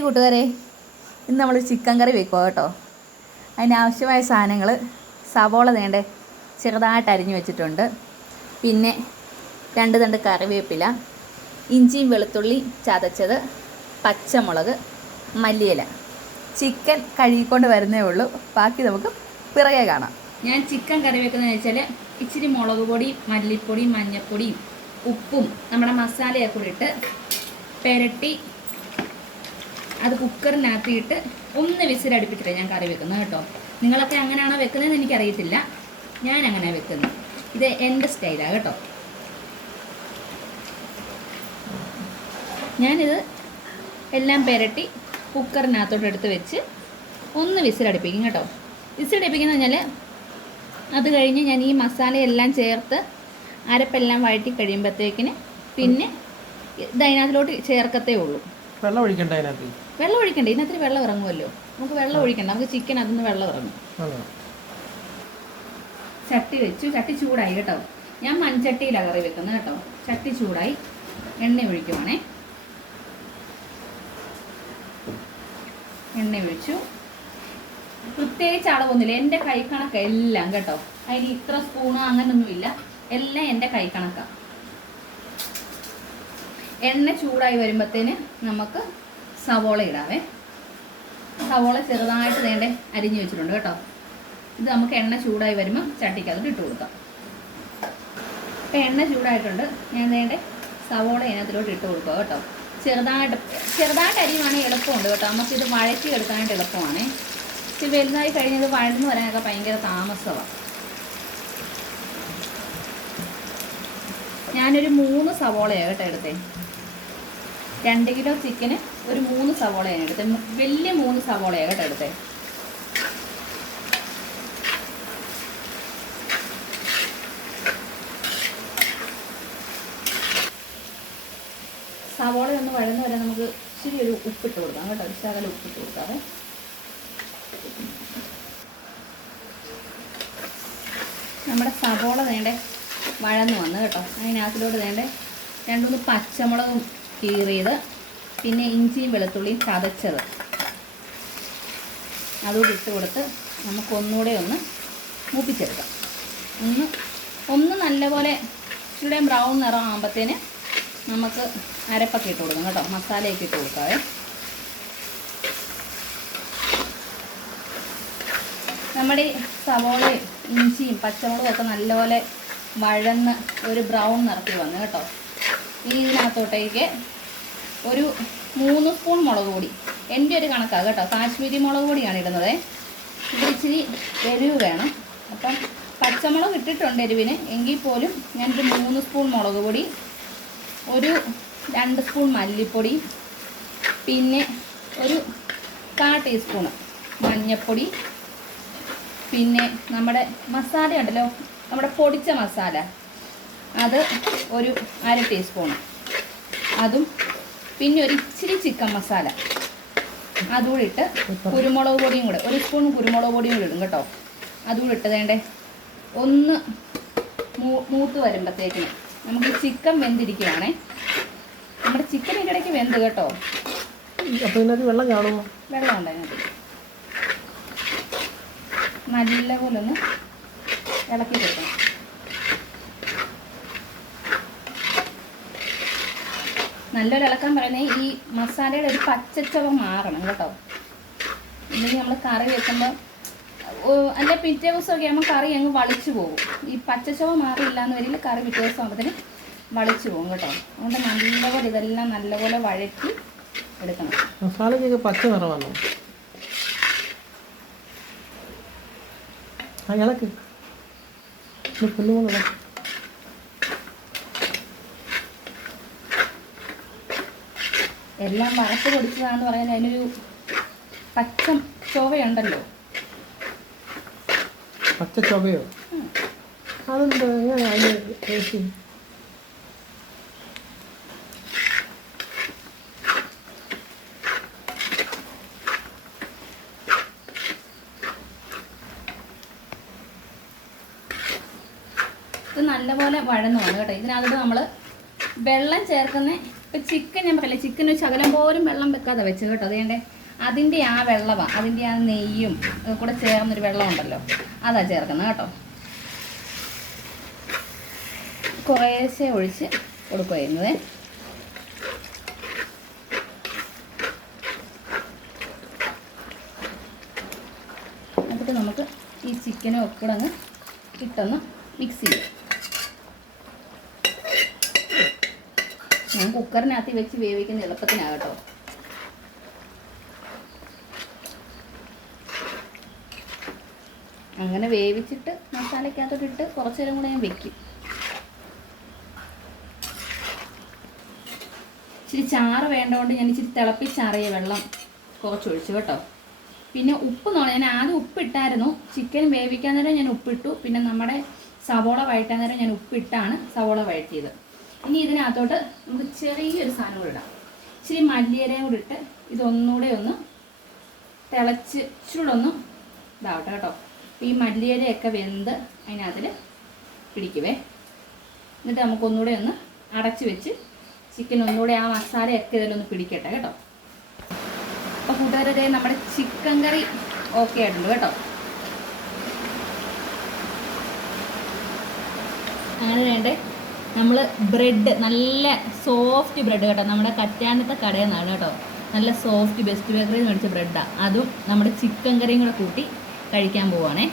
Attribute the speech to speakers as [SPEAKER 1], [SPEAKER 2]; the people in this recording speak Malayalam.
[SPEAKER 1] കൂട്ടുകാരെ. ഇന്ന് നമ്മൾ ചിക്കൻ കറി വെക്കുക കേട്ടോ. അതിനാവശ്യമായ സാധനങ്ങൾ സവോള വേണ്ടേ ചെറുതായിട്ട് അരിഞ്ഞു വെച്ചിട്ടുണ്ട്. പിന്നെ രണ്ട് തണ്ട് കറിവേപ്പില ഇഞ്ചിയും വെളുത്തുള്ളി ചതച്ചത് പച്ചമുളക് മല്ലിയില. ചിക്കൻ കഴുകിക്കൊണ്ട് വരുന്നേ ഉള്ളൂ. ബാക്കി നമുക്ക് പിറകെ കാണാം. ഞാൻ ചിക്കൻ കറി വെക്കുന്നതെന്ന് വെച്ചാൽ ഇച്ചിരി മുളക് പൊടി മല്ലിപ്പൊടി മഞ്ഞൾപ്പൊടിയും ഉപ്പും നമ്മുടെ മസാലയൊക്കെ കൂടി ഇട്ട് പെരട്ടി അത് കുക്കറിനകത്തിയിട്ട് ഒന്ന് വിസിലടുപ്പിച്ചിട്ട് ഞാൻ കറി വെക്കുന്നത് കേട്ടോ. നിങ്ങളൊക്കെ അങ്ങനെയാണോ വെക്കുന്നതെന്ന് എനിക്കറിയത്തില്ല. ഞാൻ അങ്ങനെ വെക്കുന്നത്. ഇത് എന്റെ സ്റ്റൈലാണ് കേട്ടോ. ഞാനിത് എല്ലാം പെരട്ടി കുക്കറിനകത്തോട്ട് എടുത്ത് വെച്ച് ഒന്ന് വിസിലടുപ്പിക്കും കേട്ടോ. വിസിലടുപ്പിക്കുന്ന പറഞ്ഞാൽ അത് കഴിഞ്ഞ് ഞാൻ ഈ മസാലയെല്ലാം ചേർത്ത് അരപ്പെല്ലാം വഴറ്റി കഴിയുമ്പോഴത്തേക്കിന് പിന്നെ ഇത് ചേർക്കത്തേ ഉള്ളൂ.
[SPEAKER 2] വെള്ളം ഒഴിക്കണ്ട അതിനകത്ത്?
[SPEAKER 1] വെള്ളം ഒഴിക്കണ്ട? ഇതിനകത്ത് വെള്ളം ഇറങ്ങുമല്ലോ. നമുക്ക് വെള്ളം ഒഴിക്കണ്ട. നമുക്ക് ചിക്കൻ അതിന് വെള്ളം ഇറങ്ങും. ചട്ടി വെച്ചു. ചട്ടി ചൂടായി കേട്ടോ. ഞാൻ മൺചട്ടിയിലാണ് കറി വെക്കുന്നത് കേട്ടോ. ചട്ടി ചൂടായി. എണ്ണ ഒഴിക്കുവാണേ. എണ്ണ ഒഴിച്ചു. പ്രത്യേകിച്ച് അളവൊന്നുമില്ല. എന്റെ കൈ കണക്ക് എല്ലാം കേട്ടോ. അതിന് ഇത്ര സ്പൂണോ അങ്ങനൊന്നുമില്ല. എല്ലാം എന്റെ കൈ കണക്കാണ് എണ്ണ ചൂടായി വരുമ്പോഴത്തേന് നമുക്ക് സവോള ഇടാവേ. സവോള ചെറുതായിട്ട് വേണ്ടേ അരിഞ്ഞു വെച്ചിട്ടുണ്ട് കേട്ടോ. ഇത് നമുക്ക് എണ്ണ ചൂടായി വരുമ്പോൾ ചട്ടിക്കകത്ത് ഇട്ട് കൊടുക്കാം. ഇപ്പം എണ്ണ ചൂടായിട്ടുണ്ട്. ഞാൻ വേണ്ടേ സവോള ഇതിനകത്തിലോട്ട് ഇട്ട് കൊടുക്കുക കേട്ടോ. ചെറുതായിട്ട് ചെറുതായിട്ട് അരിയുവാണെങ്കിൽ എളുപ്പമുണ്ട് കേട്ടോ. നമുക്ക് ഇത് വഴറ്റി എടുക്കാനായിട്ട് എളുപ്പമാണ്. ഇത് വലുതായി കഴിഞ്ഞത് വഴന്നു വരാനൊക്കെ ഭയങ്കര താമസമാണ് ഞാനൊരു മൂന്ന് സവോളയാണ് കേട്ടോ എടുത്തേ. രണ്ട് കിലോ ചിക്കന് ഒരു മൂന്ന് സവോളയാണ് എടുത്തത്. വലിയ മൂന്ന് സവോളയാണ് കേട്ടോ എടുത്തത്. സവോള ഒന്ന് വഴന്ന് വരാൻ നമുക്ക് ഇച്ചിരി ഒരു ഉപ്പിട്ട് കൊടുക്കാം കേട്ടോ. ഒരു ശകലം ഉപ്പിട്ട് കൊടുക്കാവേ. നമ്മുടെ സവോള വേണ്ടേ വഴന്ന് വന്ന് കേട്ടോ. അതിനകത്തിലോട്ട് വേണ്ടേ രണ്ടുമൂന്ന് പച്ചമുളകും കീറിയത്. പിന്നെ ഇഞ്ചിയും വെളുത്തുള്ളിയും ചതച്ചത്. അതുകൂടി ഇട്ട് കൊടുത്ത് നമുക്കൊന്നുകൂടെ ഒന്ന് മൂപ്പിച്ചെടുക്കാം. ഒന്ന് ഒന്ന് നല്ലപോലെ ഇച്ചിരി ബ്രൗൺ നിറം ആകുമ്പോഴത്തേന് നമുക്ക് അരപ്പൊക്കെ ഇട്ട് കൊടുക്കാം കേട്ടോ. മസാലയൊക്കെ ഇട്ട് കൊടുക്കാവേ. നമ്മുടെ സവോളയും ഇഞ്ചിയും പച്ചമുളകും ഒക്കെ നല്ലപോലെ വഴന്ന് ഒരു ബ്രൗൺ നിറത്തിൽ വന്നു കേട്ടോ. ഇനി ഇതിനകത്തോട്ടേക്ക് ഒരു മൂന്ന് സ്പൂൺ മുളക് പൊടി. എന്റെ ഒരു കണക്കാണ് കേട്ടോ. കാശ്മീരി മുളക് പൊടിയാണ് ഇടുന്നത്. ഇത് ഇച്ചിരി എരിവ് വേണം. അപ്പം പച്ചമുളക് ഇട്ടിട്ടുണ്ട് എരിവിന്. എങ്കിൽ പോലും ഞാനൊരു മൂന്ന് സ്പൂൺ മുളക് പൊടി ഒരു രണ്ട് സ്പൂൺ മല്ലിപ്പൊടി പിന്നെ ഒരു കാ ടീസ്പൂണ് മഞ്ഞൾപ്പൊടി പിന്നെ നമ്മുടെ മസാല ഉണ്ടല്ലോ നമ്മുടെ പൊടിച്ച മസാല. അത് ഒരു അര ടീസ്പൂൺ അതും പിന്നെ ഒരു ഇച്ചിരി ചിക്കൻ മസാല അതുകൂടി ഇട്ട് കുരുമുളക് പൊടിയും കൂടെ. ഒരു സ്പൂൺ കുരുമുളക് പൊടിയും കൂടി ഇടും കേട്ടോ. അതുകൂടി ഇട്ട് വേണ്ടേ ഒന്ന് മൂത്ത് വരുമ്പോഴത്തേക്കിന് നമുക്ക് ചിക്കൻ വെന്തിരിക്കുകയാണേ. നമ്മുടെ ചിക്കൻ ഇടയ്ക്ക് വെന്ത് കേട്ടോ.
[SPEAKER 2] വെള്ളം കാണുമോ?
[SPEAKER 1] വെള്ളം ഉണ്ട് അതിനകത്ത്. നല്ലപോലെ ഒന്ന് ഇളക്കി കൊടുക്കണം. നല്ലൊരു ഇളക്കാൻ പറയുന്നത് ഈ മസാലയുടെ ഒരു പച്ചച്ചവ മാറണം കേട്ടോ. ഇല്ലെങ്കിൽ നമ്മൾ കറി വെക്കുമ്പോൾ അല്ല പിറ്റേ ദിവസമൊക്കെ ആകുമ്പോൾ കറി അങ്ങ് വളിച്ചു പോകും. ഈ പച്ചച്ചവ മാറിയില്ല എന്ന് വരില്ല കറി പിറ്റേ ദിവസം ആകുമ്പോഴത്തേന് വളിച്ചു പോകും കേട്ടോ. അതുകൊണ്ട് നല്ലപോലെ ഇതെല്ലാം നല്ലപോലെ വഴറ്റി എടുക്കണം.
[SPEAKER 2] മസാലയ്ക്ക് പച്ച നിറമാണോ ഇളക്ക്.
[SPEAKER 1] എല്ലാം വറുത്ത് പൊടിച്ചതാണെന്ന് പറയാൻ അതിനൊരു പച്ച ചൊവയുണ്ടല്ലോ.
[SPEAKER 2] പച്ച ചൊവയോ അതെന്താ?
[SPEAKER 1] ഇത് നല്ലപോലെ വഴന്നു വന്നു കേട്ടോ. ഇതിനകത്ത് നമ്മൾ വെള്ളം ചേർക്കുന്ന ഇപ്പം ചിക്കൻ ഞാൻ പറയില്ല ചിക്കൻ ഒരു ശകലം പോലും വെള്ളം വെക്കാതെ വെച്ചത് കേട്ടോ. അതേണ്ടേ അതിന്റെ ആ വെള്ളമാണ് അതിന്റെ ആ നെയ്യും കൂടെ ചേർന്നൊരു വെള്ളം ഉണ്ടല്ലോ അതാ ചേർക്കുന്നത് കേട്ടോ. കുറേശ്ശെ ഒഴിച്ച് കൊടുക്കുമായിരുന്നു എന്നിട്ട് നമുക്ക് ഈ ചിക്കനും ഒക്കെ കൂടെ അങ്ങ് ഇട്ടൊന്ന് മിക്സ് ചെയ്യും. ഞാൻ കുക്കറിനകത്ത് വെച്ച് വേവിക്കുന്ന എളുപ്പത്തിനാകട്ടോ. അങ്ങനെ വേവിച്ചിട്ട് മസാലയ്ക്കകത്തോട്ടിട്ട് കുറച്ച് നേരം കൂടെ ഞാൻ വെക്കും. ഇച്ചിരി ചാറ് വേണ്ടതുകൊണ്ട് ഞാൻ ഇച്ചിരി തിളപ്പിച്ചാറിയ വെള്ളം കുറച്ച് ഒഴിച്ചു കേട്ടോ. പിന്നെ ഉപ്പ് നോളെ ഞാൻ ആദ്യം ഉപ്പിട്ടായിരുന്നു. ചിക്കൻ വേവിക്കാൻ നേരം ഞാൻ ഉപ്പിട്ടു. പിന്നെ നമ്മുടെ സവോള വഴറ്റാൻ നേരം ഞാൻ ഉപ്പിട്ടാണ് സവോള വഴറ്റിയത്. ഇനി ഇതിനകത്തോട്ട് നമുക്ക് ചെറിയൊരു സാധനം കൂടെ ഇടാം. ഇച്ചിരി മല്ലിയരയും കൂടി ഇട്ട് ഇതൊന്നുകൂടെ ഒന്ന് തിളച്ച് ഇച്ചിരി ഒന്ന് ഇതാവട്ടെ കേട്ടോ. ഈ മല്ലിയരയൊക്കെ വെന്ത് അതിനകത്തിൽ പിടിക്കുവേ. എന്നിട്ട് നമുക്കൊന്നുകൂടെ ഒന്ന് അടച്ച് വെച്ച് ചിക്കൻ ഒന്നുകൂടെ ആ മസാലയൊക്കെ ഇതിലൊന്ന് പിടിക്കട്ടെ കേട്ടോ. അപ്പോൾ കൂട്ടുകാരെ നമ്മുടെ ചിക്കൻ കറി ഓക്കെ ആയിട്ടുണ്ട് കേട്ടോ. അങ്ങനെ വേണ്ടേ? നമ്മൾ ബ്രെഡ് നല്ല സോഫ്റ്റ് ബ്രെഡ് കേട്ടോ. നമ്മുടെ കറ്റാനത്തെ കടയിൽ കേട്ടോ. നല്ല സോഫ്റ്റ് ബെസ്റ്റ് ബേക്കറിയിൽ മേടിച്ച ബ്രെഡാണ് അതും നമ്മുടെ ചിക്കൻ കറിയും കൂടെ കൂട്ടി കഴിക്കാൻ പോവുകയാണേ